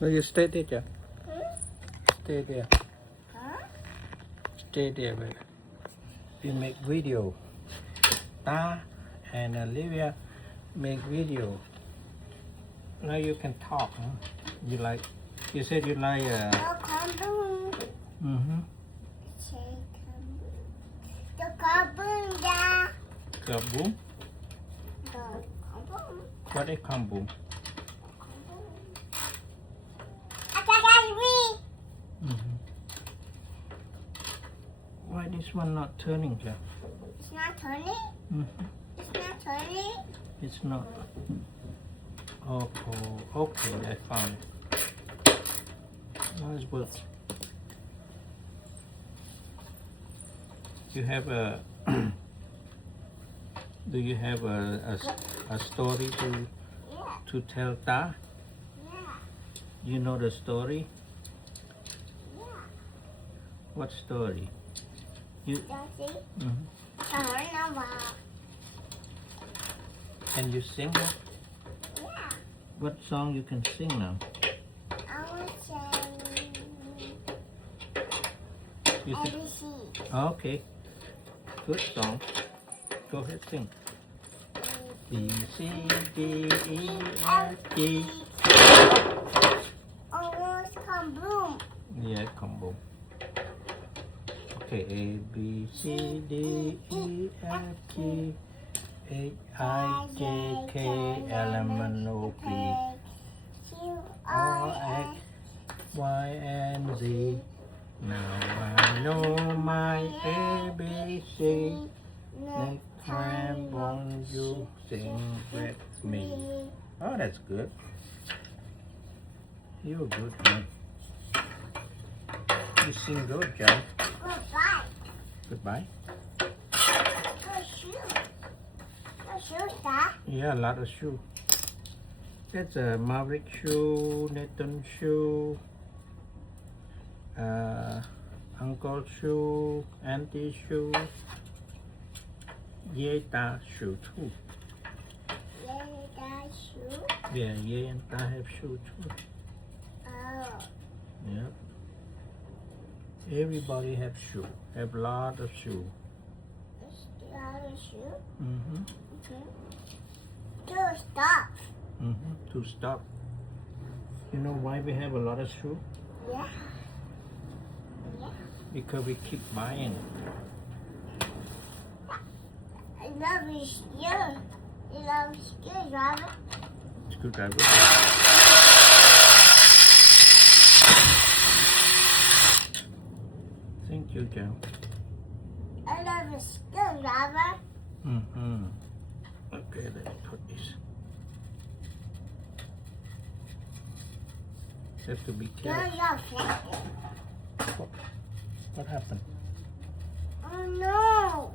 No, you stay there, Jack. Hmm? Stay there. Huh? Stay there, baby. We make video. Ta and Olivia make video. Now you can talk, huh? You like, you said you like, The carboon. mm-hmm. The carboon, yeah. Kaboom? The carboon. What is kaboom? Mm-hmm. Why this one not turning, Jack? It's not turning? Mm-hmm. It's not turning? It's not. Oh, okay, I found it. Nice work. You have a, do you have a story Yeah. to tell Ta? Yeah. You know the story? Yeah. What story? You, Don't see? mhm. Turn over. Can you sing it? Yeah. What song you can sing now? I will say You sing? ABC. Okay, good song. Go ahead, sing. B, C, D, E, F, G. Almost come bloom. Yeah, combo. Okay, A, B, C, D, E, F, G, H, I, J, K, L, M, N, O, P, Q, R, R, X, Y, and Z. Now I know my ABC. Next time, won't you sing with me? Oh, that's good. You're good, man. You sing good, John. Goodbye. Goodbye. Good shoe. Good shoe, Dad. Yeah, a lot of shoe. That's a Maverick shoe, Nathan shoe, Uncle shoe, Auntie shoe, Yeta shoe too. Yeah, that shoe. Yeah, Ye and Ta have shoe too. Oh. Yep. Everybody have shoe. Have lot of shoe. Is that a shoe? Mm-hmm. Okay. Two stop. Mm-hmm. To stop. You know why we have a lot of shoe? Yeah. Yeah. Because we keep buying. I love your shoe. You love screwdriver. Screwdriver. Thank you, Joe. I love a screwdriver. Mm-hmm. Okay, let's put this. Have to be You're careful. your favorite. What happened? Oh no.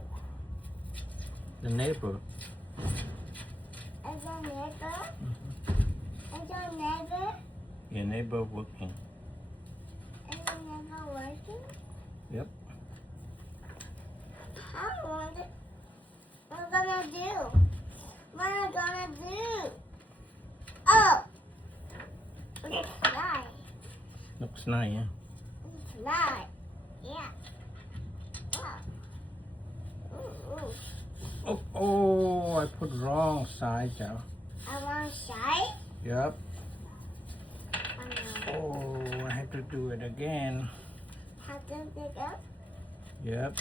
The neighbor. Is your neighbor? Mm-hmm. Is your neighbor? Your neighbor working. Is your neighbor working? Yep. I wonder what I'm gonna do. What am I gonna do? Oh! It's a fly. Looks nice, yeah. It's a fly. Yeah. Wow. Ooh, ooh. Oh, oh, I put wrong side, Joe. I want shy. Yep. No. Oh, I have to do it again. Have to dig up. Yep.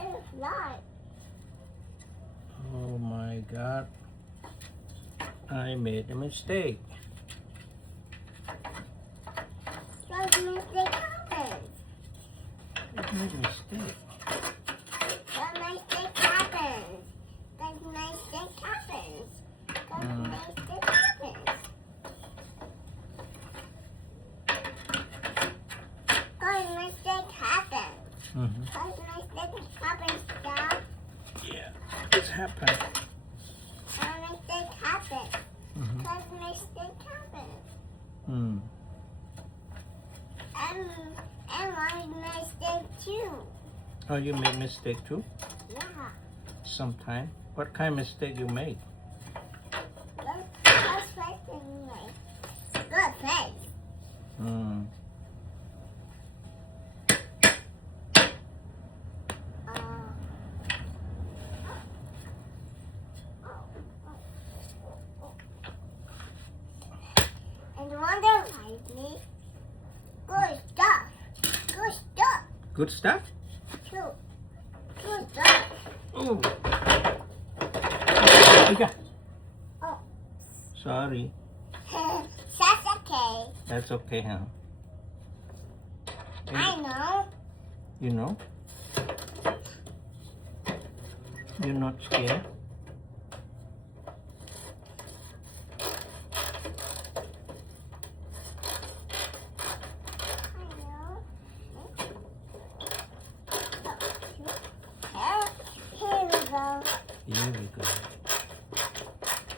It's a fly. Oh my God. I made a mistake. Does mistake happen? I made a mistake. Does mistake happens? Does mistake happens? Does mistake happens? Does mistake happens? Mm-hmm. Does mistake happens, Dad? Yeah, it's happened. Does mistake happens? Mm-hmm. Does mistake happens? Hmm. And my mistake too. Oh, you made mistake too? Yeah. Sometime. What kind of mistake you made? Good face in me. Good face. Mm. And the one that likes me, good stuff. Good stuff. Good stuff? Good. Good stuff. Oh. Okay. Oh. Sorry. That's okay. That's okay, huh? I know. You know? You're not scared? Here we go. Here we go.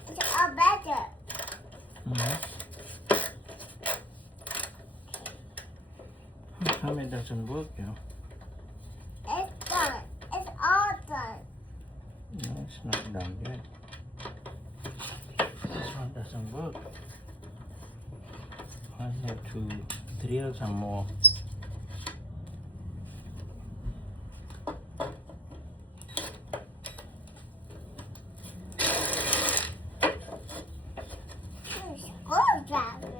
It's all better. Mm-hmm. How come it doesn't work, you know? It's done. It's all done. No, it's not done yet. This one doesn't work. I have to drill some more. Screwdriver.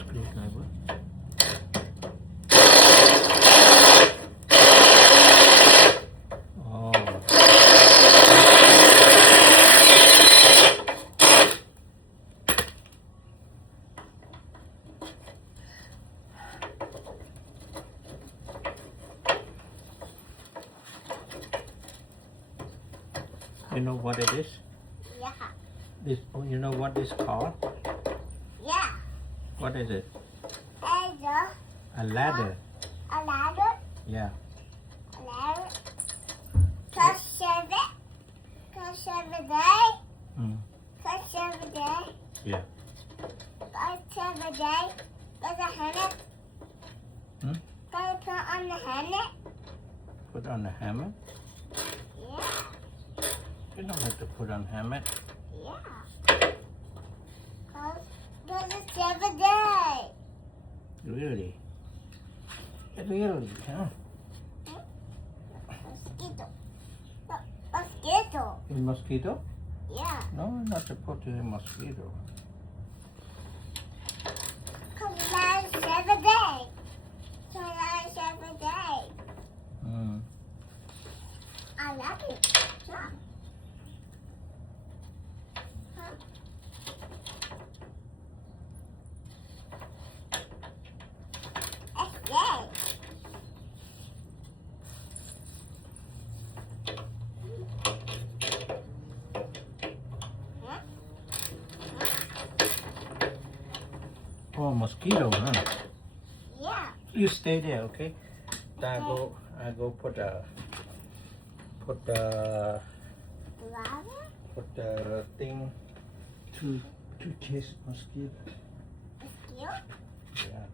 Screwdriver. Oh. You know what it is? Yeah. This, you know what this called? Yeah. What is it? And A ladder. a ladder. Yeah. A ladder. Cause every day. Mm. Cause every day. Yeah. Cause every day. There's a hammock. Hmm? Gotta put on the hammock. Put on a hammer. Yeah. You don't have to put on hammer. Yeah. Cause it's every day. Really? Really, huh? Mosquito. Mosquito. A mosquito? Yeah. No, not to put in a mosquito. Cause that's every day. So that's every day. Mm. I like it. Yeah. It's yay. Oh, mosquito, huh? Yeah. You stay there, okay? I go put the Lava? thing to chase mosquito. Mosquito? Yeah.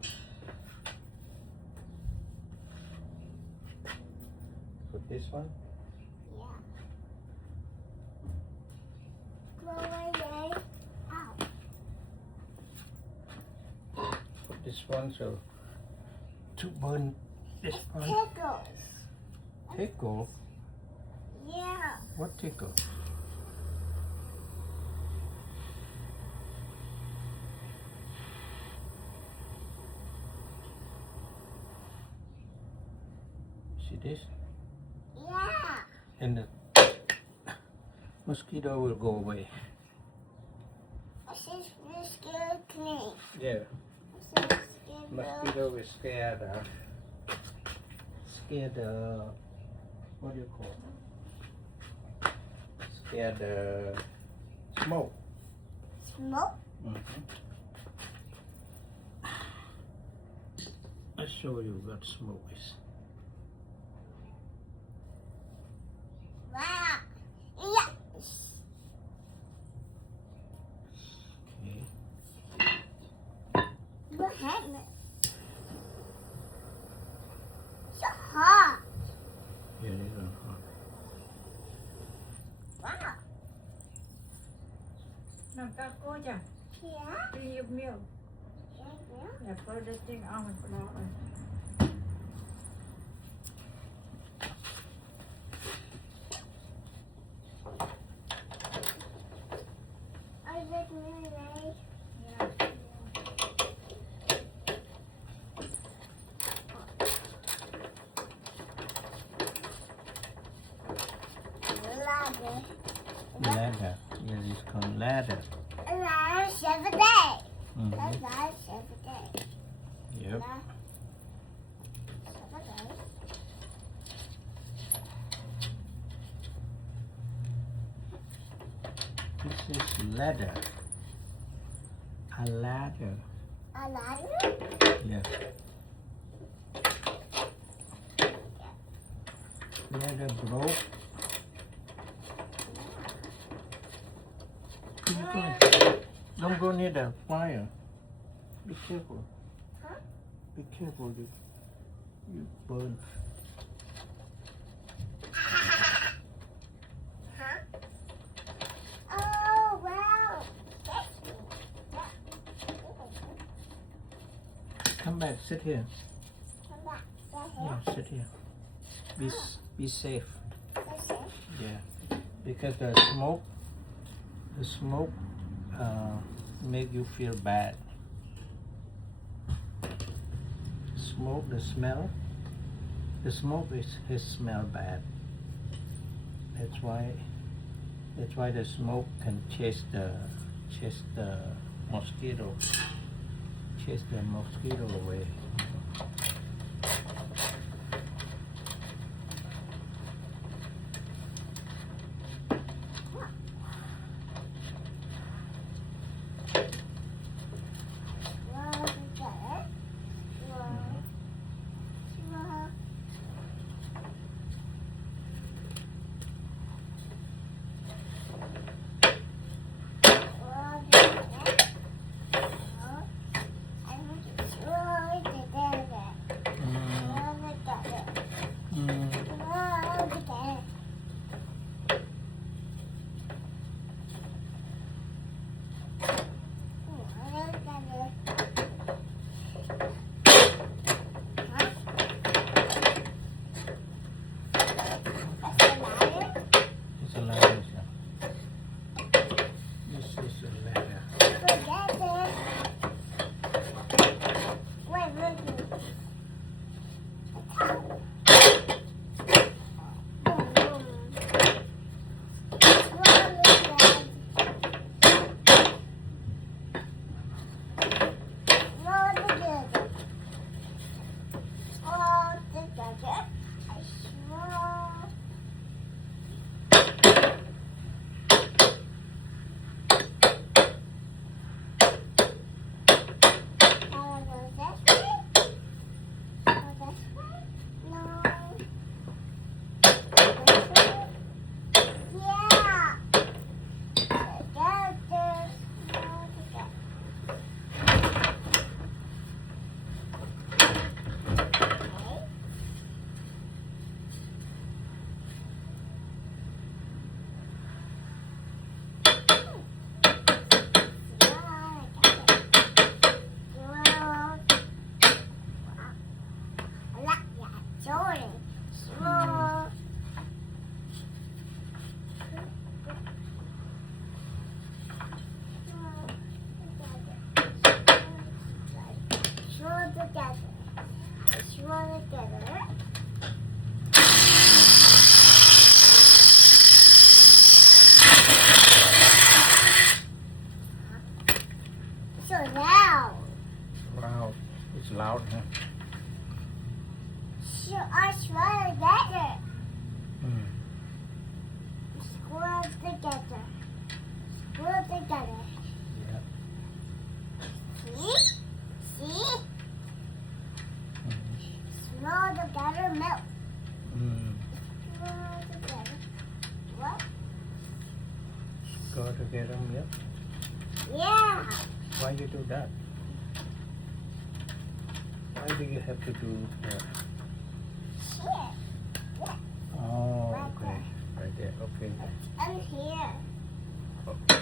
Put this one. Yeah. Go away. Ow. Put this one so to burn this It's one. tickles. Tickle? Yeah. What tickle? See this? Yeah. And the mosquito will go away. This is mosquito clean. Yeah. This is mosquito. Mosquito is scared. Scared. What do you call it? Scared smoke. Smoke? Mm-hmm. I'll show you what smoke is. Wow. Yes. Okay. What happened? So hot. Yeah, it's on hot. Wow. น้ำตาโก้จ้ะ Yeah. Do you milk? Yeah. อย่าเปิดได้จริงเอามันไปรอเลย Are you really ready? Ladder. Ladder. Yes, it's called ladder. Ladder, 7 day. Mhm. That's ladder, 7 day. Yep. Ladder, 7 day. This is ladder. A ladder. A ladder? Yes. Ladder broke. Don't go near the fire. Be careful. Huh? Be careful. You burn. Huh? Oh, wow. That's me. Come back. Sit here. Come back. Right here. Yeah, sit here. Be safe. That's it. Yeah. Because the smoke make you feel bad. Smoke, the smoke is smell bad. That's why the smoke can chase the mosquito away. Roll together. Roll. Roll. Roll together. Roll. And we just roll together. Roll together. Roll together. Roll together. Huh? That's a ladder? It's a ladder. This is a ladder. Together. Wait, look. Together. So loud. Loud. It's loud, huh? So I swallow together. Mm. Squirrel together. Squirrel together. Yeah. See? See? Mhm. Swirl together milk. Mm. Swirl together. What? Go to get them, yeah. Yeah. Why you do that? Why do you have to do that? Here. Oh, Right okay. Right there. Okay. And here. Okay.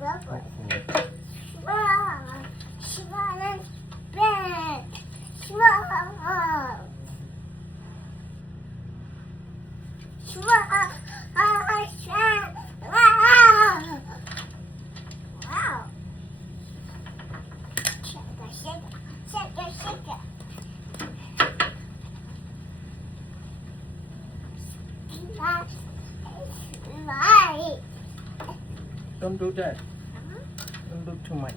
backwards. Okay. Small. Small and big. Small. Small. Wow. Wow. Shake it. Right. Don't do that. Don't do too much.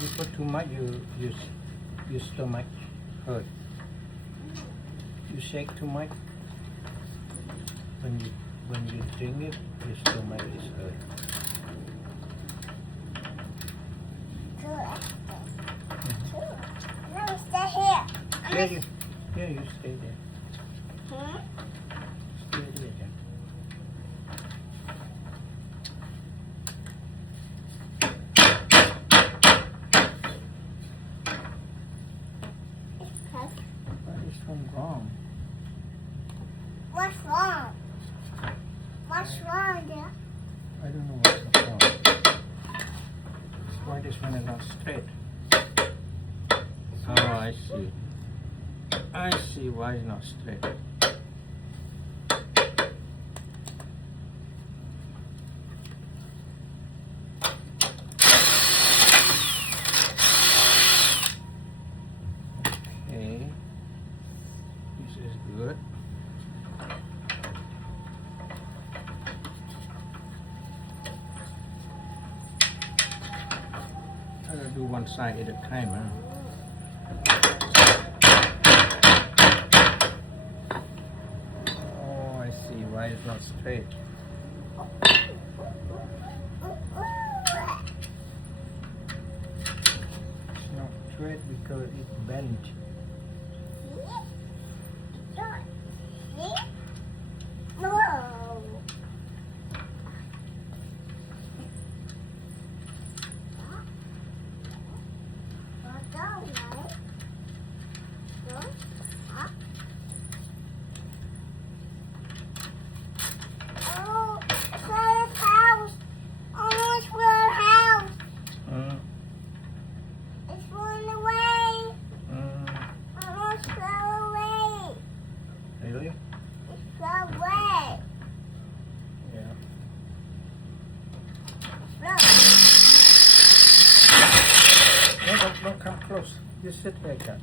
You put too much, your stomach hurt. You shake too much. When you drink it, your stomach is hurt. Let me stay here. You stay there. Hmm? Stay there. Then. What is wrong? What's wrong? What's wrong there? I don't know what's wrong. Why this one is not straight? Oh, I see. I see why it's not straight. Okay. This is good. I'm gonna do one side at a time, huh? Oh, I see why it's not straight. It's not straight because it's bent. No. Oh, Clara's house. Almost Clara's house. Mm, It's falling away. mm. Almost fell away. Really? It fell away. Yeah. Fell. No, don't come close. Just sit like that.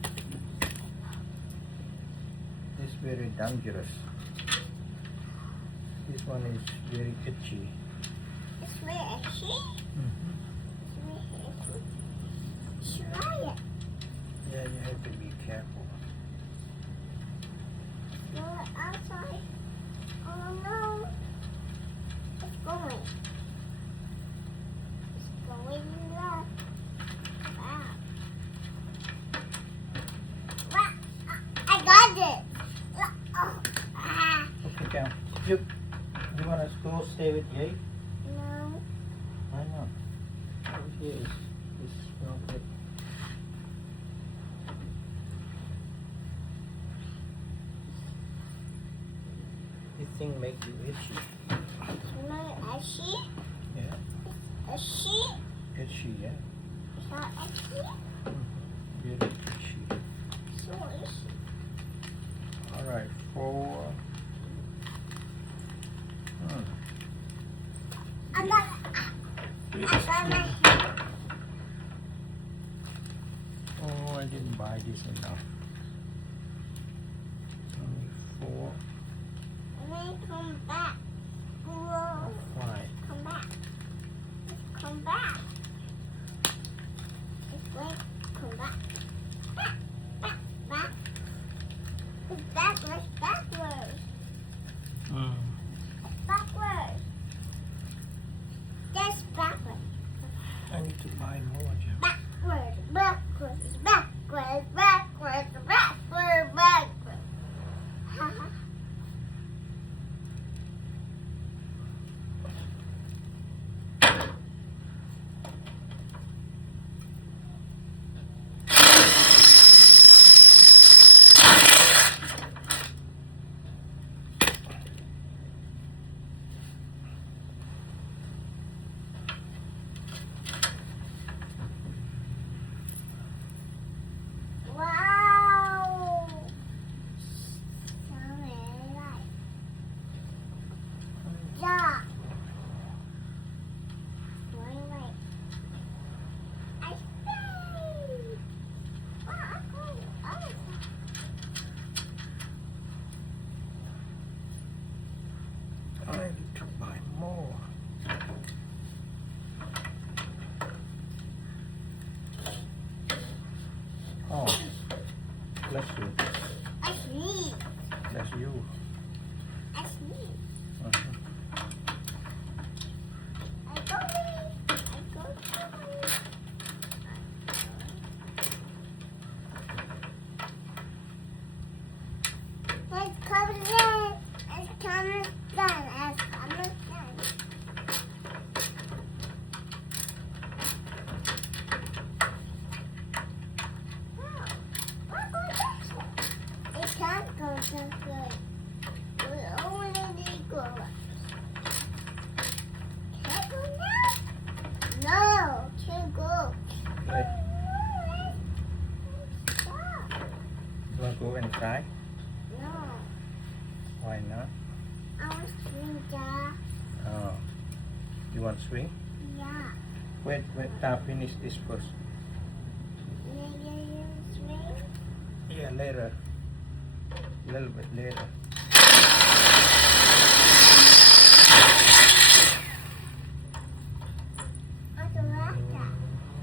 It's very dangerous. This one is very itchy. It's very itchy. It's very itchy. Try it. Yeah, you have to be careful. Go outside. Oh no. It's going. It's going left. Wow. Wow. I got it. Oh. Ah. Okay, Cam. You want to go stay with Jay? No. Why not? Jay is not good. This thing make you itchy. Remember itchy? Yeah. Itchy? Itchy, yeah. It's not itchy? Very itchy. So itchy. All right, 4. I'm not. I found my hair. Oh, I didn't buy this enough. Only 4 And then come back. Whoa. or 5. Come back. Let's come back. This way. Come back. Back. It's backwards. Backwards. That's backwards. I need to buy more, Jim. Backwards. Haha. I need to buy more. Oh, bless you. That's me. That's you. That's me. Uh-huh. I go me. I go to me. It's coming in. It's coming down. It's coming down. Oh, what goes this way? It can't go this way. We only need go up. Can't go now? No, can't go. Hey, Stop. you want to go inside? No, Why not? I want to swing, Dad. Oh, you want to swing? Yeah. Wait, finish this first. Maybe you swing? Yeah, later. A little bit later. I don't like that.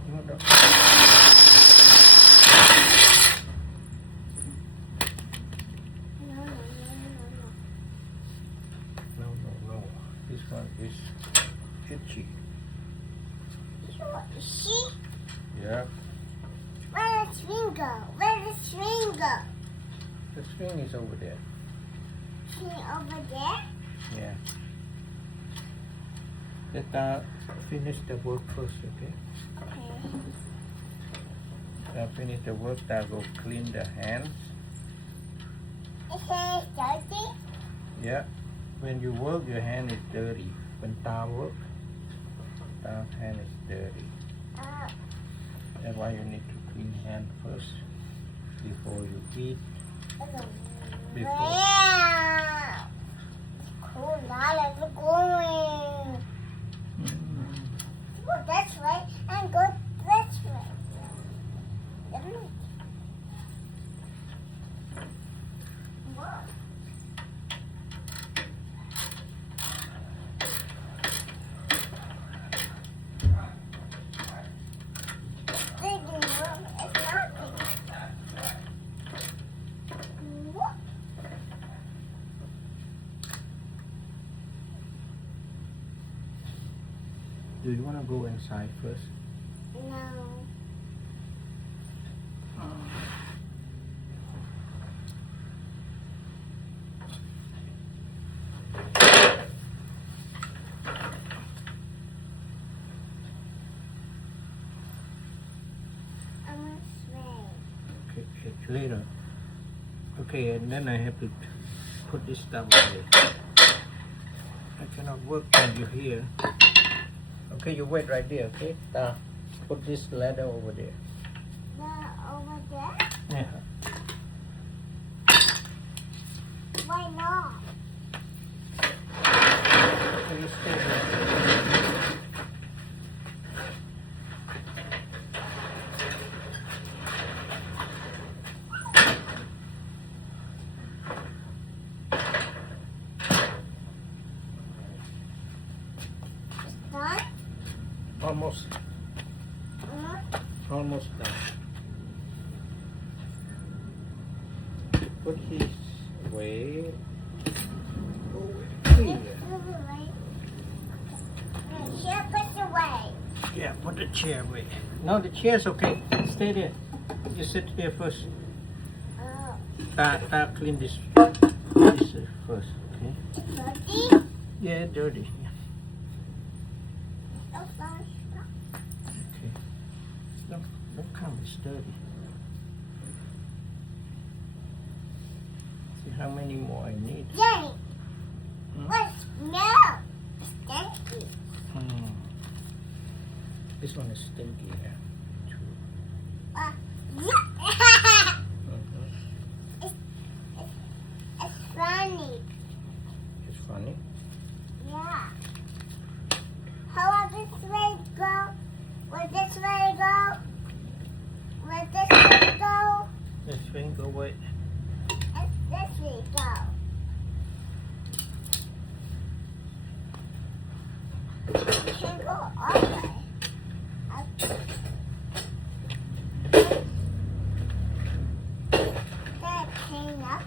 No, no. No, no, no, No. This one is itchy. no, no. See? Yeah. Where the swing go? Where the swing go? The swing is over there. See over there? Yeah. Let finish the work first, okay? Okay. Finish the work, go clean the hands. It says dirty. Yeah. When you work, your hand is dirty. When work, hand is dirty. Oh, That's why you need to clean hand first before you eat. Before. wow. Cool, now let's go. Go this way and go this way. Whoa. Digging room is not big. What? Do you want to go inside first? No. I'm gonna swing. Okay, later. Okay, and then I have to put this stuff away. I cannot work when you're here. Okay, you wait right there, okay? Put this ladder over there. Over there? Yeah. Why not? So you stay there. Done? Almost done. Put his away. Here. Chair push away. Yeah, put the chair away. No, the chair's okay. Stay there. You sit there first. Oh. Clean this first, okay? Dirty? Yeah, dirty. Yeah. Oh, sorry. Okay. Don't come, it's dirty. See how many more I need. Jenny, Hmm? what smell? Stinky. This one is stinky, yeah. Too. Yeah. Mhm. It's funny. It's funny. Yeah. How will this way go? Will this way go? Will this way go? This thing go away. And this way go. can go all the way. Dad, clean up.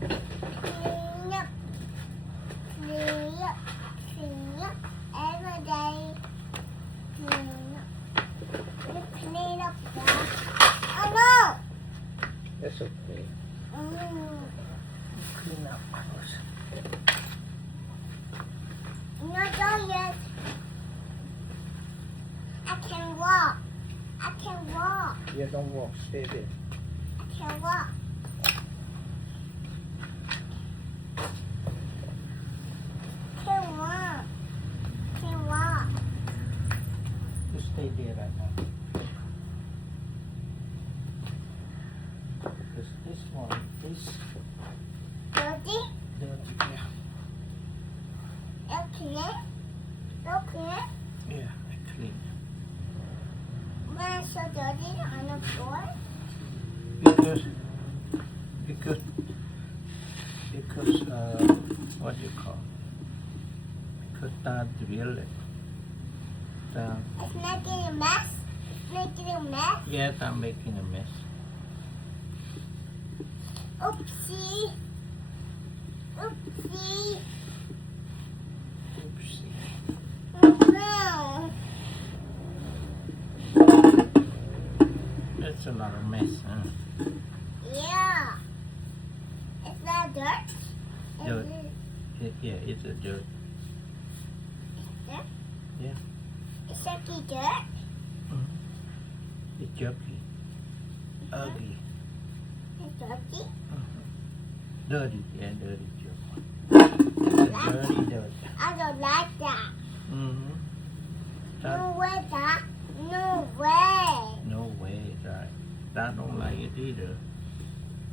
Clean up. Clean up. Clean up. Every day. Clean up. You clean up, Dad. Oh That's okay. no! Clean up first. Not done yet. I can walk. I can walk. Yeah, don't walk. Stay there. I can walk. Can walk. Can walk. Just stay there right now. Because this one is Dirty. dirty. Yeah. Okay. Okay. Yeah, I clean. Why is so dirty on the floor? Because what do you call? Because that really It's making a mess. It's making a mess. yes, I'm making a mess. Oopsie. Oopsie. Oopsie. No. That's a lot of mess, huh? Yeah. Is that dirt? Dirt. Is Yeah, it's a dirt. dirt? Yeah. It's sucky dirt. It's yucky. Ugly. It's dirty. Dirty. Yeah, dirty joke. It's a dirty dirt. I don't like that. Mm-hmm. No way, Dad. No way. No way, right? I don't like it either.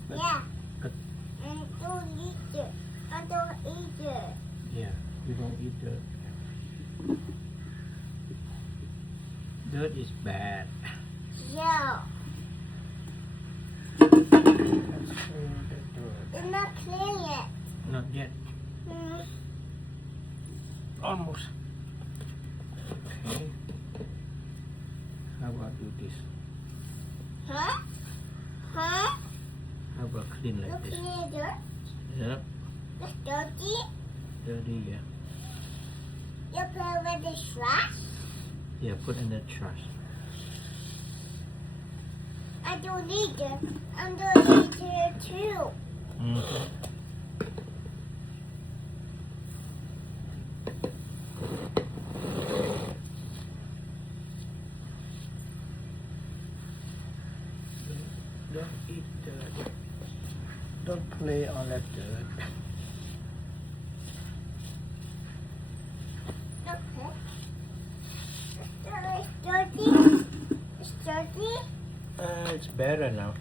Yeah. but- I don't eat it. I don't eat it. Yeah, you don't eat dirt. Dirt is bad. Yeah. Let's clean the dirt. It's not clean yet. Not yet. Hmm. Almost. Okay. How about do this? Huh? Huh? How about clean like Look this? near dirt. Yep. It's dirty. Dirty, yeah. You play with the trash. Yeah, put in the trash. I don't need it. I'm doing it here too. Mm-hmm. Don't eat dirt. Don't play on that dirt. Okay. It's dirty. It's dirty. It's better now.